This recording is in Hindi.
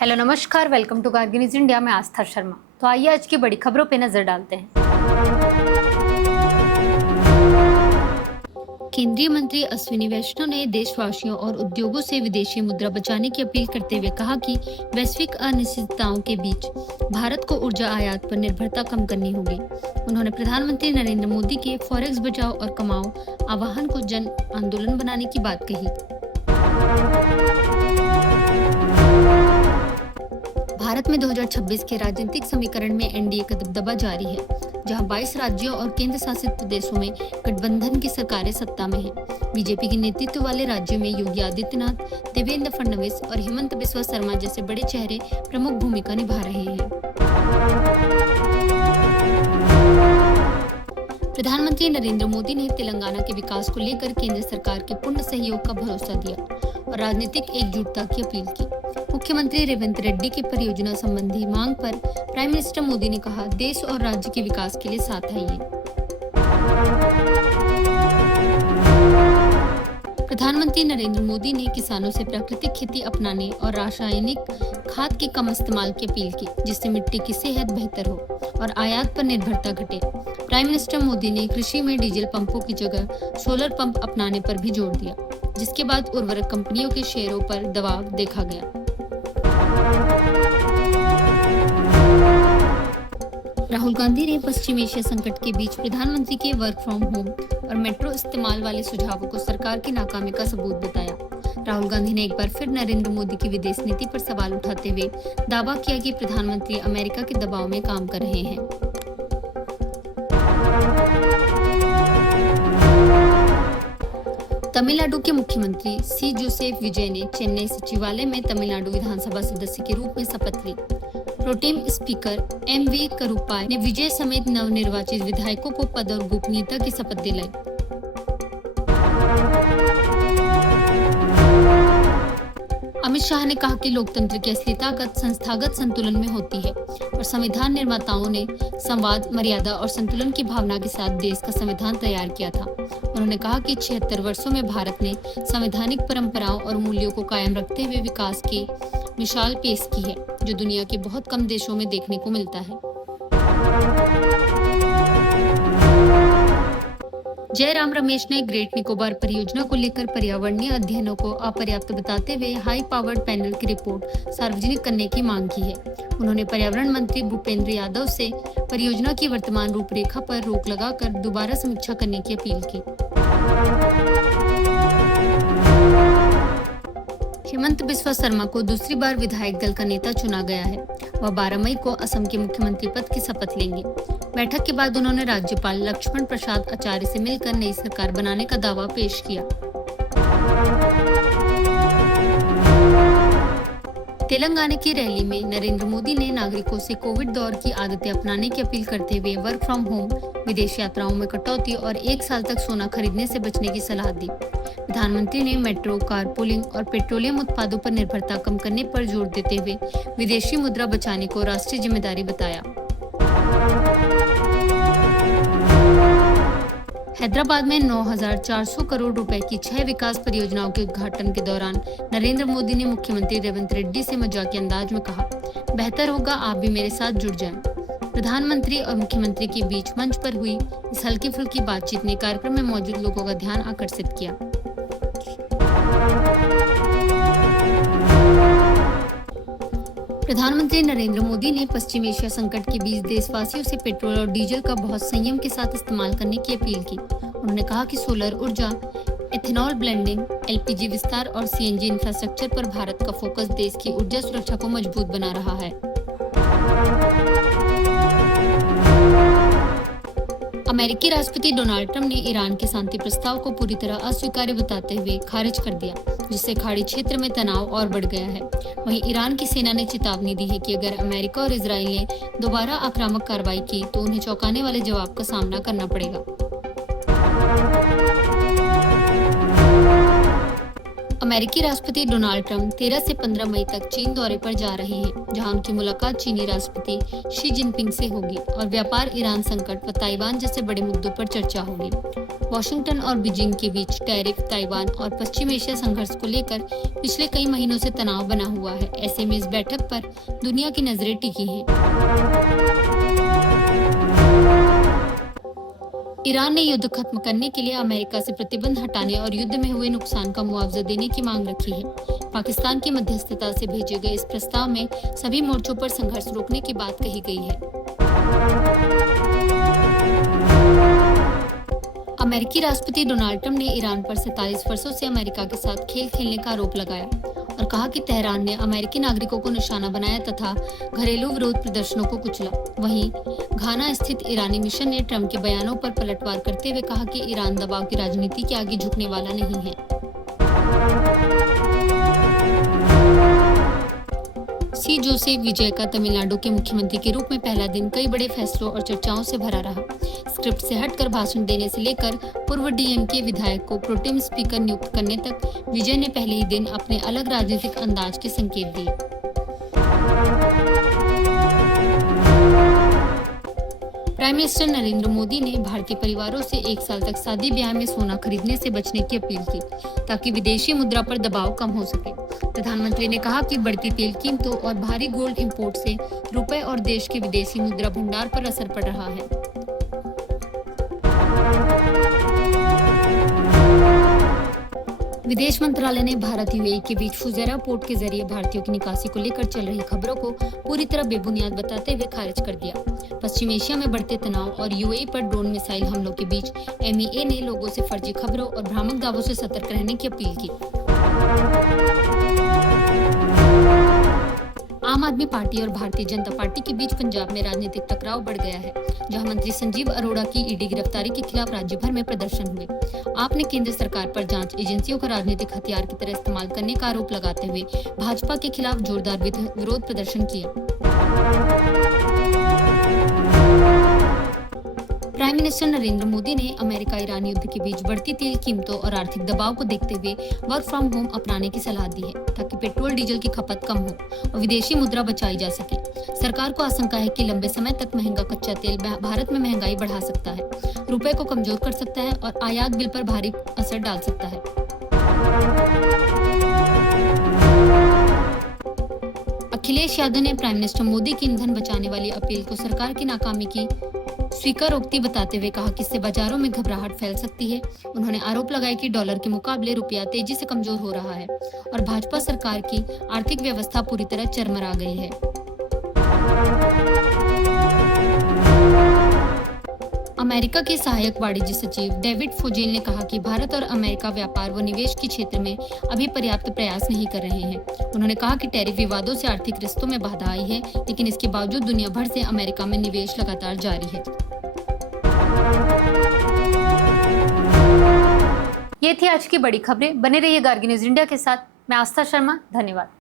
हेलो नमस्कार, welcome to Kargil news India में आस्था शर्मा। तो आइए आज की बड़ी खबरों पे नजर डालते हैं। केंद्रीय मंत्री अश्विनी वैष्णव ने देशवासियों और उद्योगों से विदेशी मुद्रा बचाने की अपील करते हुए कहा कि वैश्विक अनिश्चितताओं के बीच भारत को ऊर्जा आयात पर निर्भरता कम करनी होगी। उन्होंने प्रधानमंत्री नरेंद्र मोदी के फॉरेक्स बचाओ और कमाओ आह्वान को जन आंदोलन बनाने की बात कही। भारत में 2026 के राजनीतिक समीकरण में एनडीए का दबदबा जारी है, जहां 22 राज्यों और केंद्र शासित प्रदेशों में गठबंधन की सरकारें सत्ता में हैं। बीजेपी के नेतृत्व वाले राज्यों में योगी आदित्यनाथ, देवेंद्र फडणवीस और हिमंत बिस्वा शर्मा जैसे बड़े चेहरे प्रमुख भूमिका निभा रहे हैं। प्रधानमंत्री नरेंद्र मोदी ने तेलंगाना के विकास को लेकर केंद्र सरकार के पूर्ण सहयोग का भरोसा दिया और राजनीतिक एकजुटता की अपील की। मुख्यमंत्री रेवंत रेड्डी की परियोजना संबंधी मांग पर प्राइम मिनिस्टर मोदी ने कहा, देश और राज्य के विकास के लिए साथ आइए। प्रधानमंत्री नरेंद्र मोदी ने किसानों से प्राकृतिक खेती अपनाने और रासायनिक खाद के कम इस्तेमाल की अपील की, जिससे मिट्टी की सेहत बेहतर हो और आयात पर निर्भरता घटे। प्राइम मिनिस्टर मोदी ने कृषि में डीजल पंपों की जगह सोलर पंप अपनाने पर भी जोर दिया, जिसके बाद उर्वरक कंपनियों के शेयरों पर दबाव देखा गया। राहुल गांधी ने पश्चिम एशिया संकट के बीच प्रधानमंत्री के वर्क फ्रॉम होम और मेट्रो इस्तेमाल वाले सुझावों को सरकार की नाकामी का सबूत बताया। राहुल गांधी ने एक बार फिर नरेंद्र मोदी की विदेश नीति पर सवाल उठाते हुए दावा किया कि प्रधानमंत्री अमेरिका के दबाव में काम कर रहे हैं। तमिलनाडु के मुख्यमंत्री सी जोसेफ विजय ने चेन्नई सचिवालय में तमिलनाडु विधानसभा सदस्य के रूप में शपथ ली। Protem speaker M V. करुप्पाय ने विजय समेत नवनिर्वाचित विधायकों को पद और गोपनीयता की शपथ दिलाई। अमित शाह ने कहा कि लोकतंत्र की असली ताकत संस्थागत संतुलन में होती है और संविधान निर्माताओं ने संवाद, मर्यादा और संतुलन की भावना के साथ देश का संविधान तैयार किया था। उन्होंने कहा कि 76 वर्षों में भारत ने संवैधानिक परंपराओं और मूल्यों को कायम रखते हुए विकास की मिसाल पेश की है, जो दुनिया के बहुत कम देशों में देखने को मिलता है। जयराम रमेश ने ग्रेट निकोबार परियोजना को लेकर पर्यावरणीय अध्ययनों को अपर्याप्त बताते हुए हाई पावर्ड पैनल की रिपोर्ट सार्वजनिक करने की मांग की है। उन्होंने पर्यावरण मंत्री भूपेंद्र यादव से परियोजना की वर्तमान रूपरेखा पर रोक लगाकर दोबारा समीक्षा करने की अपील की। हिमंत बिस्वा शर्मा को दूसरी बार विधायक दल का नेता चुना गया है। वह 12 मई को असम के मुख्यमंत्री पद की शपथ लेंगे। बैठक के बाद उन्होंने राज्यपाल लक्ष्मण प्रसाद आचार्य से मिलकर नई सरकार बनाने का दावा पेश किया। तेलंगाना की रैली में नरेंद्र मोदी ने नागरिकों से कोविड दौर की आदतें अपनाने की अपील करते हुए वर्क फ्रॉम होम, विदेश यात्राओं में कटौती और 1 साल तक सोना खरीदने से बचने की सलाह दी। प्रधानमंत्री ने मेट्रो, कारपूलिंग और पेट्रोलियम उत्पादों पर निर्भरता कम करने पर जोर देते हुए विदेशी मुद्रा बचाने को राष्ट्रीय जिम्मेदारी बताया। हैदराबाद में 9,400 करोड़ रुपए की 6 विकास परियोजनाओं के उद्घाटन के दौरान नरेंद्र मोदी ने मुख्यमंत्री रेवंत रेड्डी से मजाकिया अंदाज में कहा, बेहतर होगा आप भी मेरे साथ जुड़ जाएं। प्रधानमंत्री और मुख्यमंत्री के बीच मंच पर हुई इस हल्की फुल्की बातचीत ने कार्यक्रम में मौजूद लोगों का ध्यान आकर्षित किया। प्रधानमंत्री नरेंद्र मोदी ने पश्चिम एशिया संकट के बीच देशवासियों से पेट्रोल और डीजल का बहुत संयम के साथ इस्तेमाल करने की अपील की। उन्होंने कहा कि सोलर ऊर्जा, एथेनॉल ब्लेंडिंग, एलपीजी विस्तार और सीएनजी इंफ्रास्ट्रक्चर पर भारत का फोकस देश की ऊर्जा सुरक्षा को मजबूत बना रहा है। अमेरिकी राष्ट्रपति डोनाल्ड ट्रंप ने ईरान के शांति प्रस्ताव को पूरी तरह अस्वीकार्य बताते हुए खारिज कर दिया, जिससे खाड़ी क्षेत्र में तनाव और बढ़ गया है। वहीं ईरान की सेना ने चेतावनी दी है कि अगर अमेरिका और इजराइल ने दोबारा आक्रामक कार्रवाई की तो उन्हें चौंकाने वाले जवाब का सामना करना पड़ेगा। अमेरिकी राष्ट्रपति डोनाल्ड ट्रंप 13 से 15 मई तक चीन दौरे पर जा रहे हैं, जहां उनकी मुलाकात चीनी राष्ट्रपति शी जिनपिंग से होगी और व्यापार, ईरान संकट व ताइवान जैसे बड़े मुद्दों पर चर्चा होगी। वॉशिंगटन और बीजिंग के बीच टैरिफ, ताइवान और पश्चिम एशिया संघर्ष को लेकर पिछले कई महीनों से तनाव बना हुआ है। ऐसे में इस बैठक पर दुनिया की नजरें टिकी हैं। ईरान ने युद्ध खत्म करने के लिए अमेरिका से प्रतिबंध हटाने और युद्ध में हुए नुकसान का मुआवजा देने की मांग रखी है। पाकिस्तान की मध्यस्थता से भेजे गए इस प्रस्ताव में सभी मोर्चों पर संघर्ष रोकने की बात कही गई है। अमेरिकी राष्ट्रपति डोनाल्ड ट्रंप ने ईरान पर 47 वर्षों से अमेरिका के साथ खेल खेलने का आरोप लगाया और कहा कि तेहरान ने अमेरिकी नागरिकों को निशाना बनाया तथा घरेलू विरोध प्रदर्शनों को कुचला। वहीं घाना स्थित ईरानी मिशन ने ट्रंप के बयानों पर पलटवार करते हुए कहा कि ईरान दबाव की राजनीति के आगे झुकने वाला नहीं है। सी जोसेफ विजय का तमिलनाडु के मुख्यमंत्री के रूप में पहला दिन कई बड़े फैसलों और चर्चाओं से भरा रहा। स्क्रिप्ट से हटकर भाषण देने से लेकर पूर्व डीएमके विधायक को प्रोटेम स्पीकर नियुक्त करने तक विजय ने पहले ही दिन अपने अलग राजनीतिक अंदाज के संकेत दिए। प्राइम मिनिस्टर नरेंद्र मोदी ने भारतीय परिवारों से 1 साल तक शादी ब्याह में सोना खरीदने से बचने की अपील की ताकि विदेशी मुद्रा पर दबाव कम हो सके। प्रधानमंत्री ने कहा कि बढ़ती तेल कीमतों और भारी गोल्ड इंपोर्ट से रुपए और देश के विदेशी मुद्रा भंडार पर असर पड़ रहा है। विदेश मंत्रालय ने भारत यूएई के बीच फुजैरा पोर्ट के जरिए भारतीयों की निकासी को लेकर चल रही खबरों को पूरी तरह बेबुनियाद बताते हुए खारिज कर दिया। पश्चिम एशिया में बढ़ते तनाव और यूएई पर ड्रोन मिसाइल हमलों के बीच एमईए ने लोगों से फर्जी खबरों और भ्रामक दावों से सतर्क रहने की अपील की। आम आदमी पार्टी और भारतीय जनता पार्टी के बीच पंजाब में राजनीतिक टकराव बढ़ गया है, जहां मंत्री संजीव अरोड़ा की ईडी गिरफ्तारी के खिलाफ राज्य भर में प्रदर्शन हुए। आप ने केंद्र सरकार पर जांच एजेंसियों का राजनीतिक हथियार की तरह इस्तेमाल करने का आरोप लगाते हुए भाजपा के खिलाफ जोरदार विरोध प्रदर्शन किया। प्राइम मिनिस्टर नरेंद्र मोदी ने अमेरिका ईरान युद्ध के बीच बढ़ती तेल कीमतों और आर्थिक दबाव को देखते हुए वर्क फ्रॉम होम अपनाने की सलाह दी है ताकि पेट्रोल डीजल की खपत कम हो और विदेशी मुद्रा बचाई जा सके। सरकार को आशंका है कि लंबे समय तक महंगा कच्चा तेल भारत में महंगाई बढ़ा सकता है, रुपए को कमजोर कर सकता है और आयात बिल पर भारी असर डाल सकता है। अखिलेश यादव ने प्राइम मिनिस्टर मोदी की ईंधन बचाने वाली अपील को सरकार की नाकामी की स्वीकारोक्ति बताते हुए कहा कि इससे बाजारों में घबराहट फैल सकती है। उन्होंने आरोप लगाया कि डॉलर के मुकाबले रुपया तेजी से कमजोर हो रहा है और भाजपा सरकार की आर्थिक व्यवस्था पूरी तरह चरमरा गई है। अमेरिका के सहायक वाणिज्य सचिव डेविड फोजेल ने कहा कि भारत और अमेरिका व्यापार व निवेश के क्षेत्र में अभी पर्याप्त प्रयास नहीं कर रहे हैं। उन्होंने कहा कि टैरिफ विवादों से आर्थिक रिश्तों में बाधा आई है, लेकिन इसके बावजूद दुनिया भर से अमेरिका में निवेश लगातार जारी है। ये थी आज की बड़ी खबरें। बने रहिए गार्गी न्यूज इंडिया के साथ। मैं आस्था शर्मा, धन्यवाद।